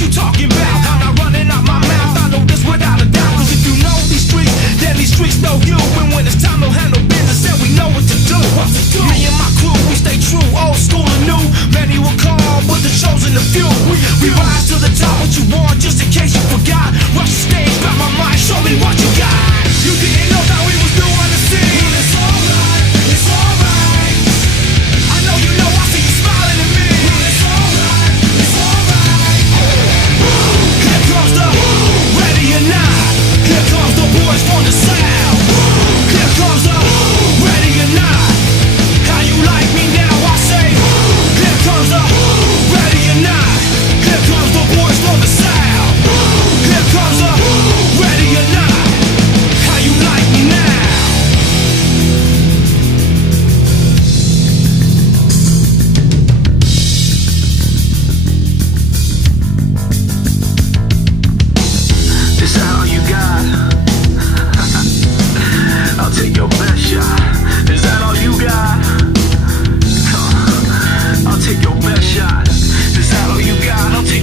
you talking about? I'm not running out my mouth, I know this without a doubt. Cause if you know these streets, then these streets know you. And when it's time to handle business, then we know what to do. Me and my crew, we stay true, old school and new. Many will call, but the chosen the few. We rise to the top, what you want, just in case you forgot. Rush the stage, grab my mic, show me what you got. You didn't know that we was new on the scene. It's alright, it's alright. I know you know, I see you smiling at me. It's alright, it's alright. Here comes the ready or not. Here comes the boys from the south. Here comes the ready or not. How you like me now? I say. Here comes the ready or not. Here comes the boys from the south. Here comes the ready or not. How you like me now? Is that all you got? I'll take your best shot. Is that all you got? I'll take your best shot. Is that all you got? I'll take